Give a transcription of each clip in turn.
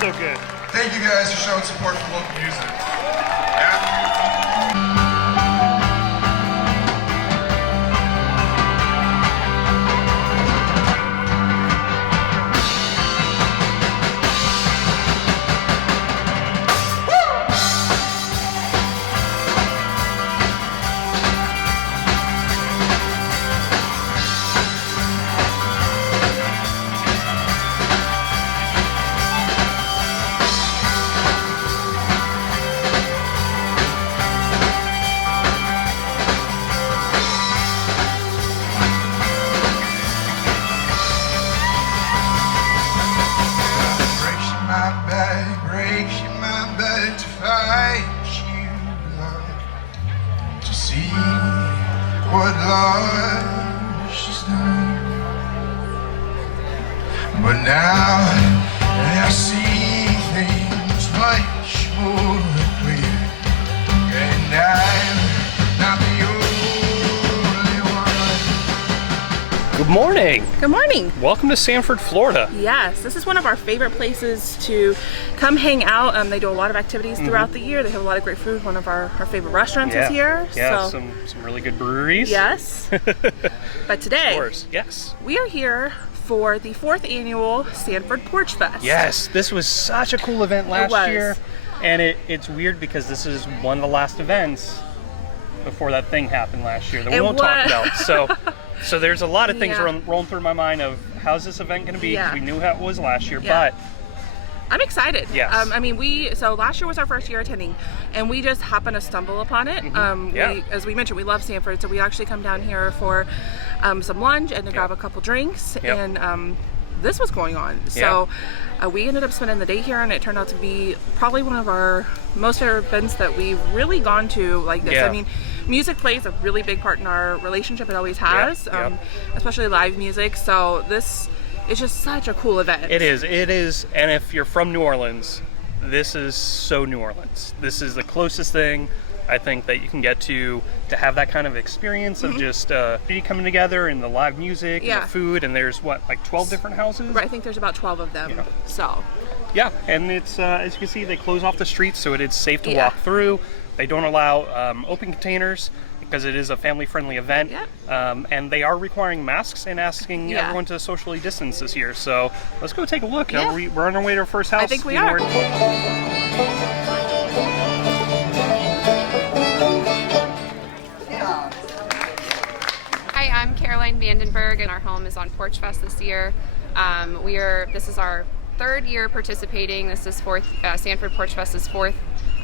so good. Thank you guys for showing support for local music. Yeah. What love she's done, but now I see things much more clear, and I'm not the only one. Good morning. Good morning. Welcome to Sanford, Florida. Yes, this is one of our favorite places to come hang out. They do a lot of activities throughout the year. They have a lot of great food. One of our favorite restaurants is here. Yeah, so. some really good breweries. Yes. But today, of course, yes, we are here for the 4th annual Sanford Porch Fest. Yes, this was such a cool event last year. And it's weird because this is one of the last events before that thing happened last year that we won't talk about. So there's a lot of things rolling through my mind of how's this event going to be? We knew how it was last year, but I'm excited. Yes. So last year was our first year attending, and we just happened to stumble upon it. As we mentioned, we love Sanford, so we actually come down here for some lunch and to grab a couple drinks, and this was going on. So we ended up spending the day here, and it turned out to be probably one of our most favorite events that we've really gone to like this. I mean, music plays a really big part in our relationship. It always has, especially live music. So this is just such a cool event. It is. And if you're from New Orleans, this is so New Orleans. This is the closest thing I think that you can get to have that kind of experience of just coming together and the live music and the food. And there's like 12 different houses? Right, I think there's about 12 of them. So. Yeah, and it's as you can see, they close off the streets, so it is safe to walk through. They don't allow open containers because it is a family-friendly event, and they are requiring masks and asking everyone to socially distance this year. So let's go take a look. We're on our way to our first house. I think we are. Hi, I'm Caroline Vandenberg, and our home is on Porch Fest this year. This is our 3rd year participating. This is Sanford Porch Fest's 4th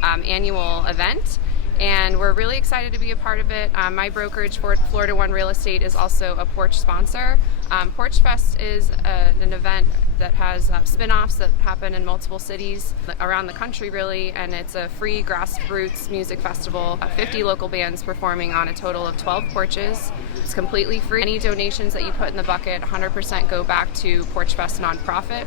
annual event, and we're really excited to be a part of it. My brokerage, Florida One Real Estate, is also a porch sponsor. Porch Fest is an event that has spin-offs that happen in multiple cities around the country, really, and it's a free grassroots music festival. 50 local bands performing on a total of 12 porches. It's completely free. Any donations that you put in the bucket, 100% go back to Porch Fest nonprofit,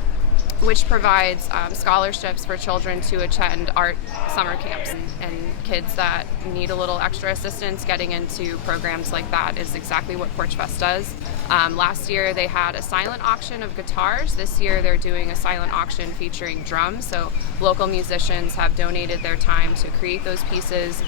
which provides scholarships for children to attend art summer camps, and kids that need a little extra assistance getting into programs like that is exactly what Porch Fest does. Last year they had a silent auction of guitars. This year they're doing a silent auction featuring drums. So local musicians have donated their time to create those pieces,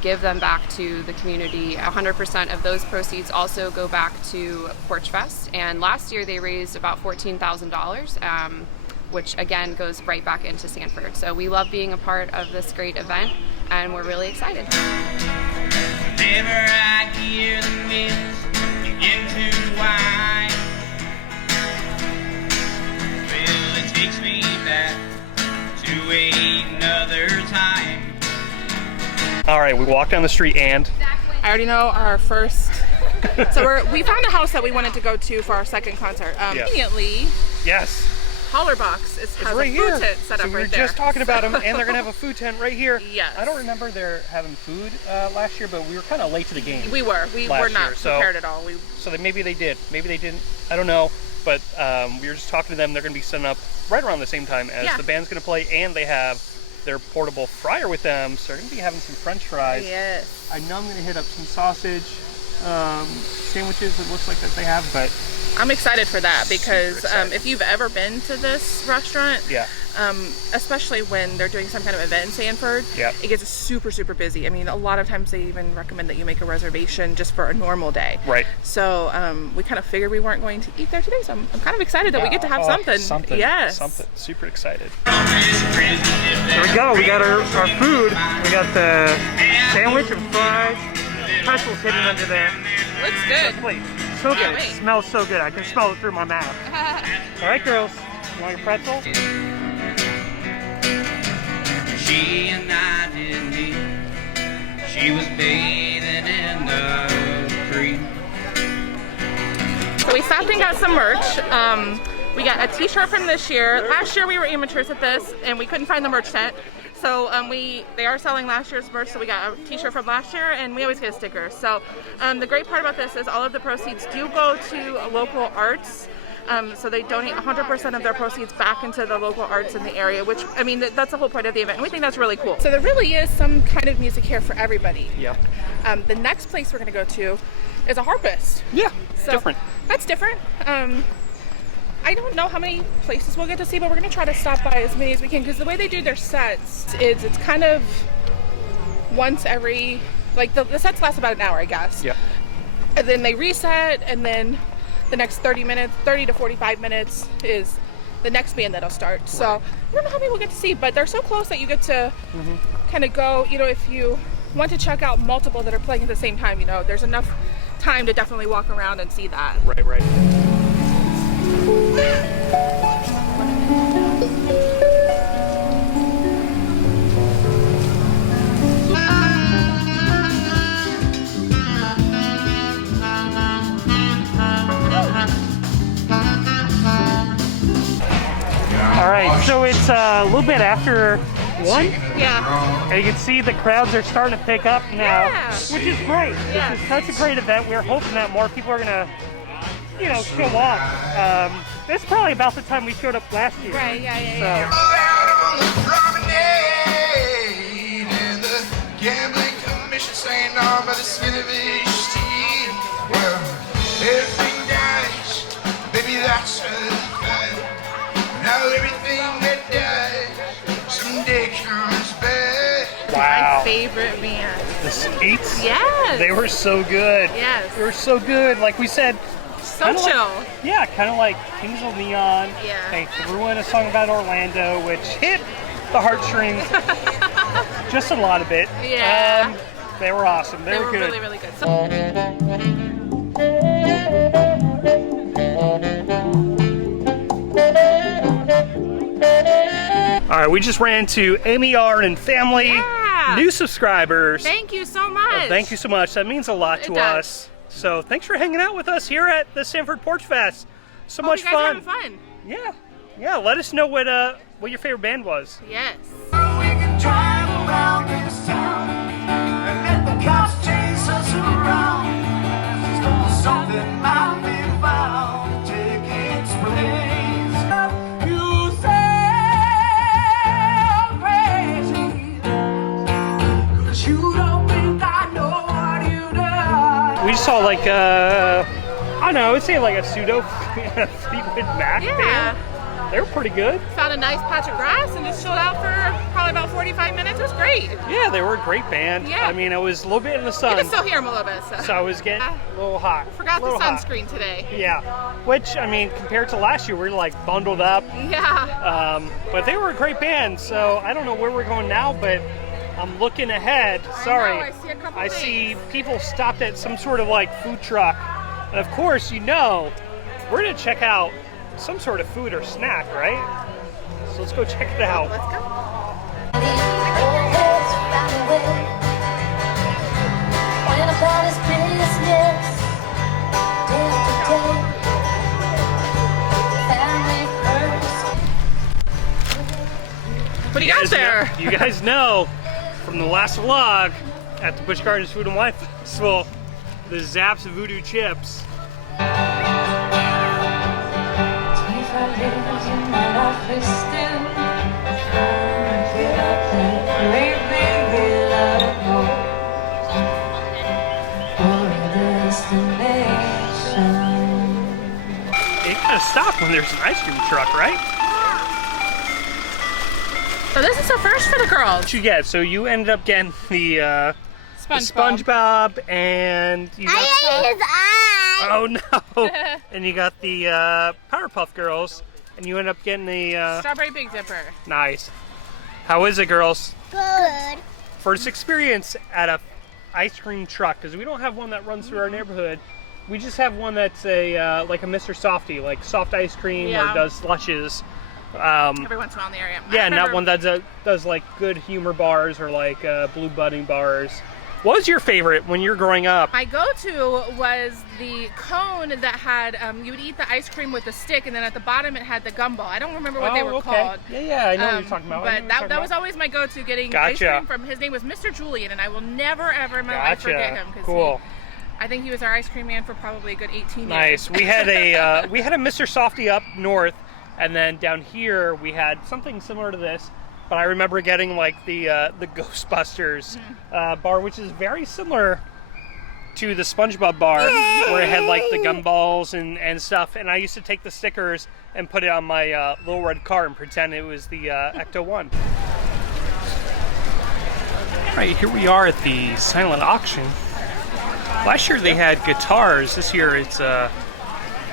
give them back to the community. 100% of those proceeds also go back to Porch Fest. And last year they raised about $14,000. Which again goes right back into Sanford. So we love being a part of this great event, and we're really excited. Whenever I hear the winds begin to whine, well, it takes me back to another time. All right, we walk down the street and I already know our first. So we found a house that we wanted to go to for our second concert. Conveniently. Yes. Hollerbox has right a food here. tent set up we were right there. just talking about them, and they're gonna have a food tent right here. Yes. I don't remember they're having food last year, but we were kind of late to the game. We were not prepared at all. So maybe they did, maybe they didn't. I don't know, but we were just talking to them. They're gonna be setting up right around the same time as the band's gonna play, and they have their portable fryer with them, so they're gonna be having some French fries. Yes. I know I'm gonna hit up some sausage sandwiches. It looks like that they have, but I'm excited for that because if you've ever been to this restaurant, especially when they're doing some kind of event in Sanford. Yep. It gets super, super busy. I mean, a lot of times they even recommend that you make a reservation just for a normal day. Right. So we kind of figured we weren't going to eat there today, so I'm kind of excited that we get to have something. Yes. Something. Super excited. There we go. We got our food. We got the sandwich and fries. Pretzel's hidden under there. Looks good. Wait, so good. Wait. It smells so good. I can smell it through my mouth. All right, girls. You want your pretzel? She and I didn't eat. She was bathing in the creek. So we stopped and got some merch. We got a t-shirt from this year. Last year we were amateurs at this and we couldn't find the merch tent. So they are selling last year's merch, so we got a t-shirt from last year and we always get a sticker. So the great part about this is all of the proceeds do go to local arts. So they donate 100% of their proceeds back into the local arts in the area, which, I mean, that's the whole point of the event, and we think that's really cool. So there really is some kind of music here for everybody. Yeah. The next place we're going to go to is a harpist. Yeah, So different. That's different. I don't know how many places we'll get to see, but we're going to try to stop by as many as we can, because the way they do their sets is it's kind of once every, like the sets last about an hour, I guess. Yeah. And then they reset, and then the next 30 to 45 minutes is the next band that'll start. So I don't know how many we'll get to see, but they're so close that you get to kind of go, you know, if you want to check out multiple that are playing at the same time, you know, there's enough time to definitely walk around and see that. Right. All right, so it's a little bit after 1. Yeah. And you can see the crowds are starting to pick up now, which is great. Yeah. This is such a great event. We're hoping that more people are gonna, you know, show up. This is probably about the time we showed up last year. Right, yeah. Gambling commission saying no by the skin of his teeth. Well, everything dies, baby, that's a fact. Now everything that dies someday comes back. Wow. My favorite band. The Skates? Yes. They were so good. Yes. They were so good. Like we said, So kinda chill. Like, kind of like Kings of Leon. Yeah. They threw in a song about Orlando, which hit the heartstrings just a lot of it. Yeah. They were awesome. They were good. Really, really good. All right, we just ran into Amy R. and family. Yeah. New subscribers. Thank you so much. Thank you so much. That means a lot to does. us. So thanks for hanging out with us here at the Sanford Porch Fest. So Hope much you guys are fun. having fun. Yeah. Let us know what your favorite band was. Yes. We can drive around this town and let the cops chase us around. Something might be found to take its place. You sound crazy, 'cause you don't think I know what you done. We just saw like I don't know, I would say like a pseudo Fleetwood Mac Yeah. band. They were pretty good. Found a nice patch of grass and just chilled out for probably about 45 minutes. It was great. Yeah, they were a great band. Yeah. I mean, it was a little bit in the You sun, can still hear them a little bit. so I was getting a little hot. Forgot a the little hot. sunscreen today. Yeah, which I mean, compared to last year, we were like bundled up. Yeah. But they were a great band. So I don't know where we're going now, but I'm looking ahead. Sorry, I see a couple I see things. people stopped at some sort of like food truck, and of course, you know, we're gonna check out some sort of food or snack, right? So let's go check it out. Let's go. What do you got there? You guys know from the last vlog at the Busch Gardens Food and Wine Festival, the Zapp's Voodoo Chips. It kind of stopped when there's an ice cream truck, right? So this is a first for the girls. What you get? So you ended up getting the SpongeBob, and you got I ate his eye. oh no, and you got the Powerpuff Girls, and you ended up getting the Strawberry Big Dipper. Nice. How is it, girls? Good. First experience at a ice cream truck, because we don't have one that runs through our neighborhood. We just have one that's a like a Mr. Softy, like soft ice cream or does slushes. Every once in a while in the area. Yeah, not one that does like good humor bars or like blue bunny bars. What was your favorite when you were growing up? My go-to was the cone that had, you would eat the ice cream with the stick, and then at the bottom it had the gumball. I don't remember what they were called. Yeah, I know what you're talking about. But that was always my go-to, getting ice cream from, his name was Mr. Julian, and I will never ever in my life forget him. Cool. I think he was our ice cream man for probably a good 18 years. Nice. We had a Mr. Softy up north, and then down here we had something similar to this. But I remember getting like the Ghostbusters bar, which is very similar to the SpongeBob bar, where it had like the gumballs and stuff. And I used to take the stickers and put it on my little red car and pretend it was the Ecto-1. All right, here we are at the silent auction. Last year they had guitars. This year it's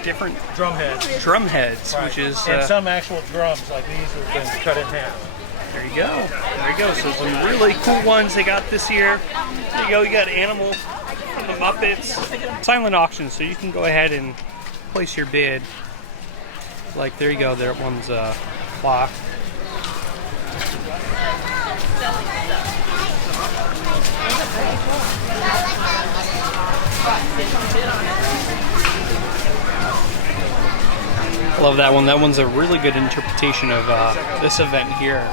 different drum heads. Right. Which is and some actual drums like these have been cut in half. There you go. There you go. So some really cool ones they got this year. There you go. You got animals from the Muppets. Silent auction, so you can go ahead and place your bid. Like there you go. There one's clock. Love that one. That one's a really good interpretation of this event here.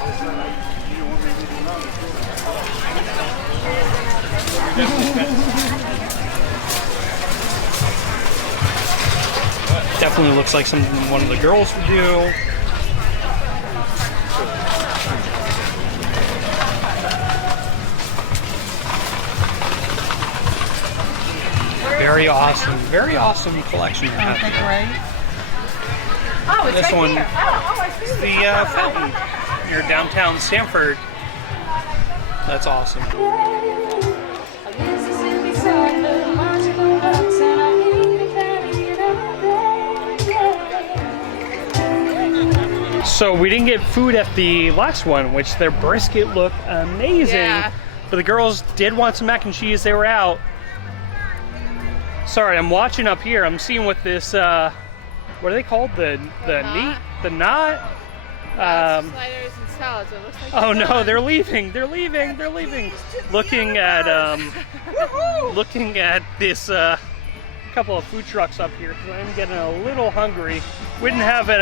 Definitely looks like something one of the girls would do. Very awesome collection you have here. Right? Oh, it's this right one here. I see is the fountain near downtown Sanford. That's awesome. So we didn't get food at the last one, which their brisket looked amazing. Yeah. But the girls did want some mac and cheese. They were out. Sorry, I'm watching up here. I'm seeing what this, what are they called? The knot? The knot? Sliders and salads. It looks like oh no, they're leaving. They're leaving. They're leaving. Looking at this couple of food trucks up here because I'm getting a little hungry. We didn't have an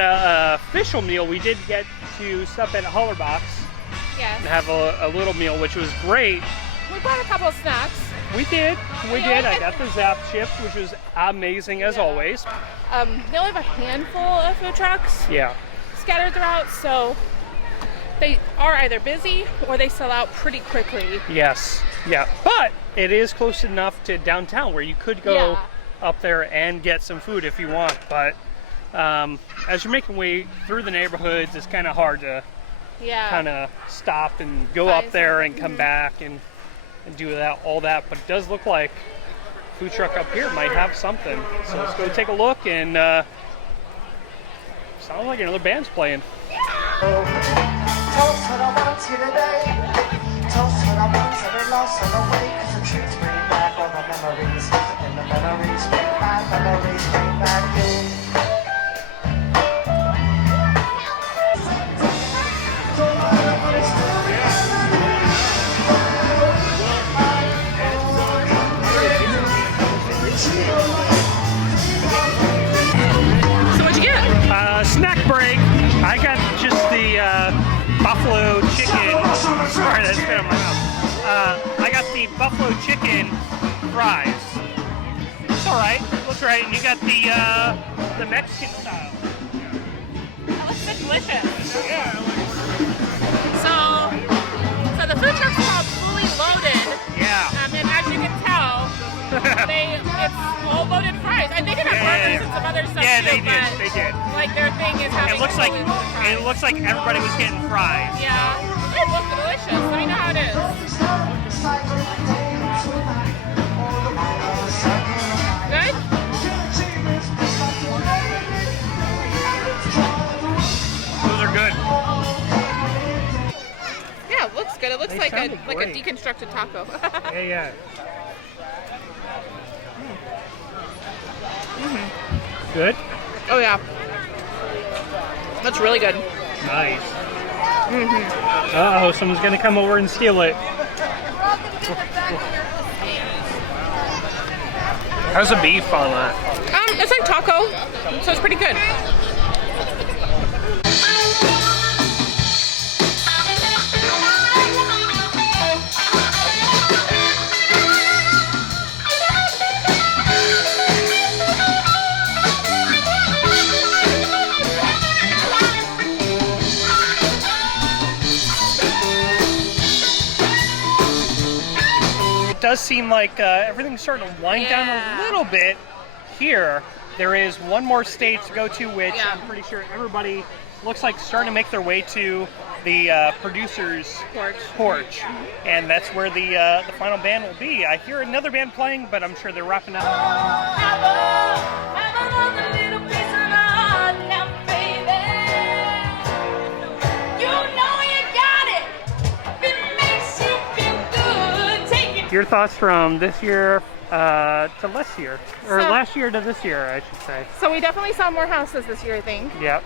official meal. We did get to stop at Hollerbox and have a little meal, which was great. We bought a couple of snacks. We did. I got the Zap chips, which was amazing as always. They only have a handful of food trucks scattered throughout, so they are either busy or they sell out pretty quickly. Yes, yeah, but it is close enough to downtown where you could go up there and get some food if you want. But as you're making way through the neighborhoods, it's kind of hard to kind of stop and go up there and come back and do all that. But it does look like food truck up here might have something. So let's go take a look, and sounds like another band's playing. Snack break. I got just the buffalo chicken. Sorry, that's been in my mouth. I got the buffalo chicken fries. It's all right. Looks right. And you got the Mexican style. That looks delicious. Yeah. So the food truck's called Fully Loaded. Yeah. And as you can tell, it's all loaded fries. I think they have burgers and some other stuff too. They did. Like their thing is having it looks like everybody was getting fries. Yeah. looks like a sounded great. deconstructed taco. Yeah. Good? Oh yeah. That's really good. Nice. Uh-oh, someone's gonna come over and steal it. How's the beef on that? It's like taco, so it's pretty good. It does seem like everything's starting to wind down a little bit here. There is one more stage to go to, which I'm pretty sure everybody looks like starting to make their way to the producer's porch. And that's where the final band will be. I hear another band playing, but I'm sure they're wrapping up. Your thoughts from this year to last year, or last year to this year, I should say. So we definitely saw more houses this year, I think. Yep.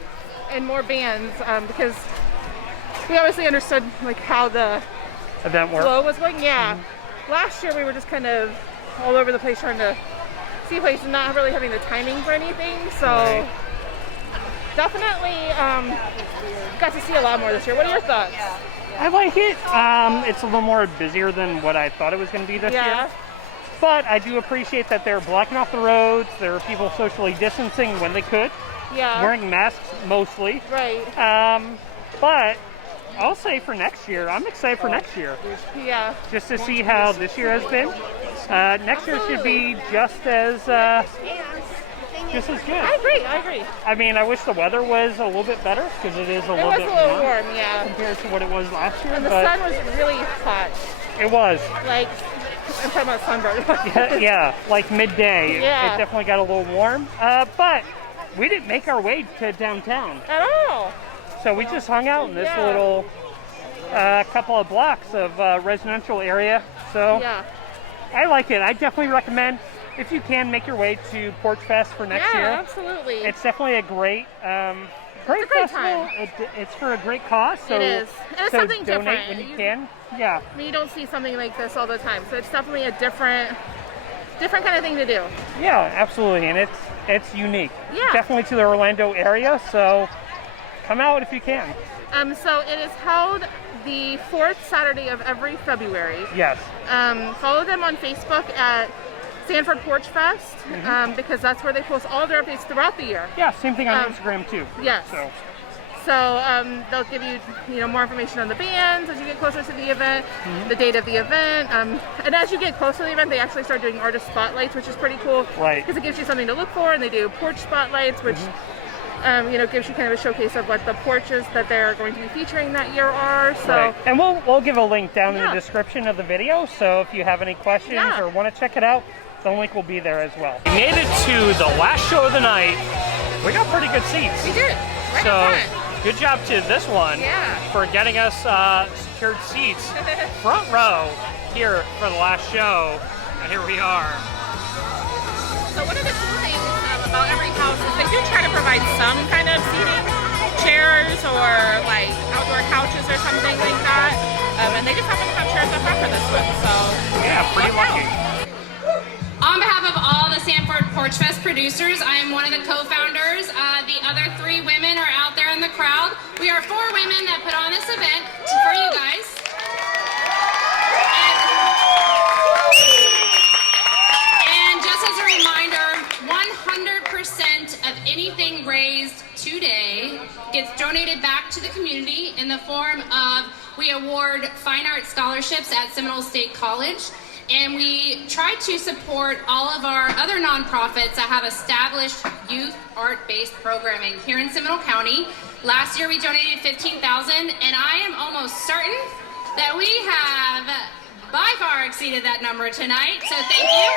And more bands, because we obviously understood like how the Event work. flow was going. Yeah. Last year we were just kind of all over the place trying to see places and not really having the timing for anything. So definitely got to see a lot more this year. What are your thoughts? I like it. It's a little more busier than what I thought it was going to be this year. But I do appreciate that they're blocking off the roads. There are people socially distancing when they could. Yeah. Wearing masks mostly. Right. But I'll say for next year, I'm excited for next year. Yeah. Just to see how this year has been. Next year should be just as good. I agree. I mean, I wish the weather was a little bit better because it is a little bit warm, yeah. compared to what it was last year. And the sun was really hot. It was. Like, I'm talking about sunburn. yeah, like midday. Yeah. It definitely got a little warm. But we didn't make our way to downtown. At all. So we just hung out in this little couple of blocks of residential area. So I like it. I definitely recommend, if you can, make your way to Porch Fest for next year. Yeah, absolutely. It's definitely a great great festival. time. It's for a great cause. So, it is. And it's so something donate different. when you can. Yeah. I mean, you don't see something like this all the time. So it's definitely a different kind of thing to do. Yeah, absolutely. And it's unique. Yeah. Definitely to the Orlando area. So come out if you can. So it is held the 4th Saturday of every February. Yes. Follow them on Facebook at Sanford Porch Fest, because that's where they post all their updates throughout the year. Yeah, same thing on Instagram too. Yes. So they'll give you, more information on the bands as you get closer to the event, the date of the event, and as you get closer to the event, they actually start doing artist spotlights, which is pretty cool. Right. Because it gives you something to look for, and they do porch spotlights, which gives you kind of a showcase of what the porches that they're going to be featuring that year are. So. Right. And we'll give a link down in the description of the video. So if you have any questions or want to check it out, the link will be there as well. We made it to the last show of the night. We got pretty good seats. We did. Right so in front. good job to this one for getting us secured seats front row here for the last show. And here we are. So one of the cool things about every house is they do try to provide some kind of seating, chairs or like outdoor couches or something like that. And they just happen to have chairs up front for this one. So yeah, pretty lucky. On behalf of all the Sanford Porch Fest producers, I am one of the co-founders. The other 3 women are out there in the crowd. We are 4 women that put on this event for you guys. And just as a reminder, 100% of anything raised today gets donated back to the community in the form of, we award fine arts scholarships at Seminole State College. And we try to support all of our other nonprofits that have established youth art-based programming here in Seminole County. Last year we donated $15,000, and I am almost certain that we have by far exceeded that number tonight, so thank you.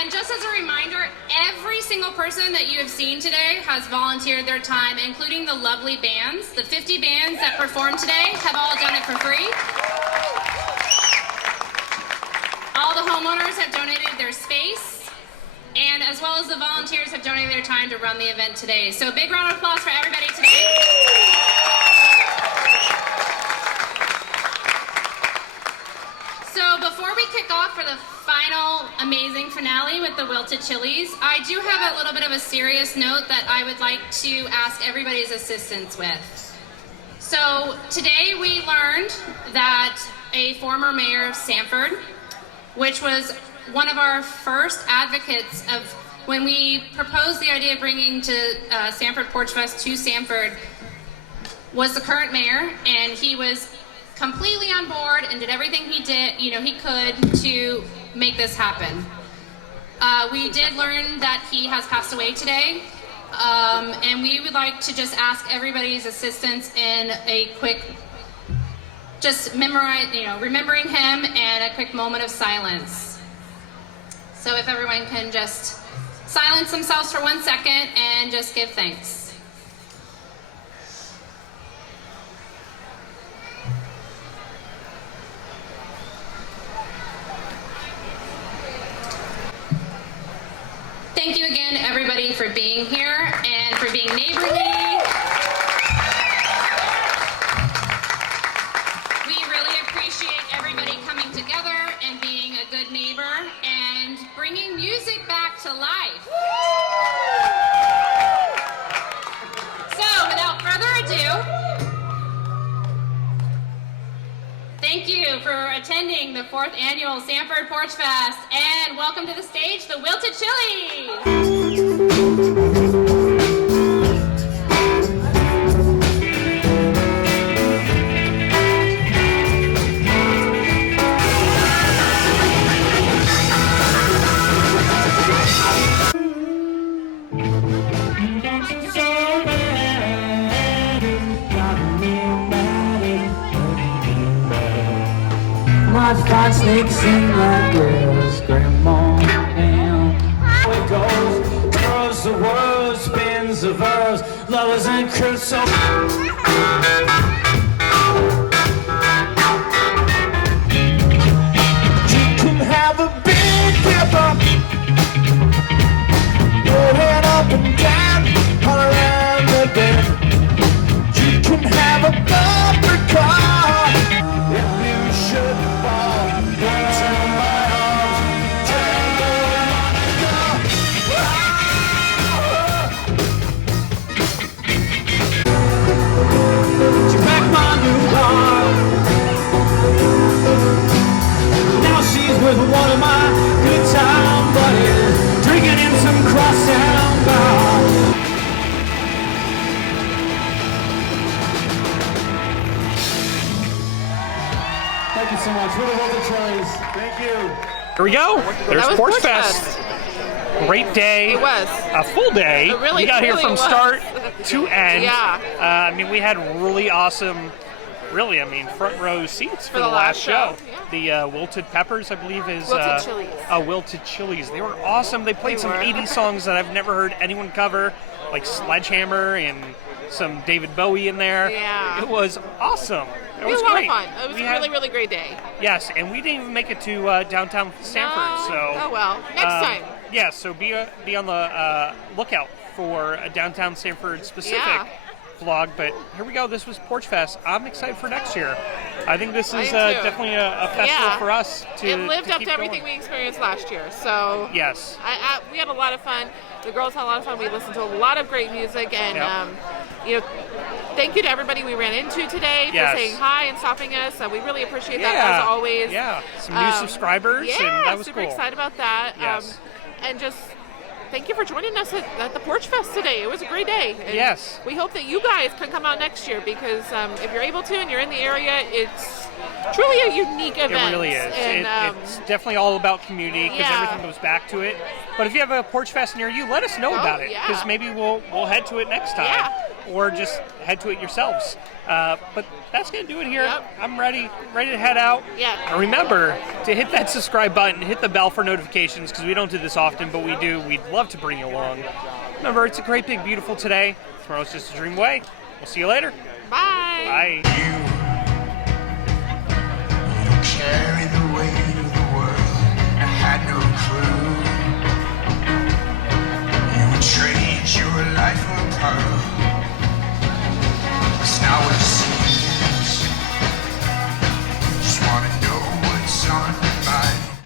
And just as a reminder, every single person that you have seen today has volunteered their time, including the lovely bands. The 50 bands that performed today have all done it for free. All the homeowners have donated their space, and as well as the volunteers have donated their time to run the event today. So a big round of applause for everybody today. So before we kick off for the final amazing finale with the Wilted Chilies, I do have a little bit of a serious note that I would like to ask everybody's assistance with. So today we learned that a former mayor of Sanford, which was one of our first advocates of when we proposed the idea of bringing to Sanford Porch Fest to Sanford, was the current mayor, and he was completely on board and did everything he could to make this happen. We did learn that he has passed away today, and we would like to just ask everybody's assistance in a quick, just remembering him and a quick moment of silence. So if everyone can just silence themselves for 1 second and just give thanks. Thank you again, everybody, for being here and for being neighborly. We really appreciate everybody coming together and being a good neighbor and bringing music back to life. So, without further ado, thank you for attending the 4th annual Sanford Porch Fest, and welcome to the stage, the Wilted Chilies. My five snakes in my girl's grandma down. How it goes, curves the world, spins the verse, lovers and curves so. You can have a big pepper, going up and down, all around the bend. You can have a bumper car, if you should fall into my arms, tango she packed my new car. Now she's with one of my good time buddies, drinking in some crosstown bar. Thank you so much. For the Wilted Chilies. Thank you. Here we go. There's That was Porch Porch Fest. Fest. Great day. It was. A full day. It really, we got here really from was. start to end. Yeah. I mean, we had really awesome, front row seats for the last show. Yeah. The Wilted Peppers, I believe, is Wilted Chilies. Wilted Chilies. They were awesome. They played some 80s songs that I've never heard anyone cover, like Sledgehammer and some David Bowie in there. Yeah. It was awesome. It was was a lot great. of fun. It was a really, really great day. Yes, and we didn't even make it to downtown Sanford. No. So Oh well, next time. Yeah, so be on the lookout for a downtown Sanford specific vlog. But here we go. This was Porch Fest. I'm excited for next year. I think this is definitely a festival for us to. It lived up keep to everything going. we experienced last year. So Yes. we had a lot of fun. The girls had a lot of fun. We listened to a lot of great music, and thank you to everybody we ran into today for saying hi and stopping us. We really appreciate that as always. Yeah, some new subscribers, and that was super cool. excited about that. Yes. And just thank you for joining us at the Porch Fest today. It was a great day. And Yes. we hope that you guys can come out next year because if you're able to and you're in the area, truly a unique event. It really is. And, it's definitely all about community because Yeah. everything goes back to it. But if you have a Porch Fest near you, let us know about it because maybe we'll head to it next time, or just head to it yourselves. But that's gonna do it here. I'm ready to head out. And remember to hit that subscribe button, hit the bell for notifications because we don't do this often, but we do. We'd love to bring you along. Remember, it's a great, big, beautiful today. Tomorrow's just a dream away. We'll see you later. Bye. Bye. Carry the weight of the world. I had no clue. You would trade your life for a pearl.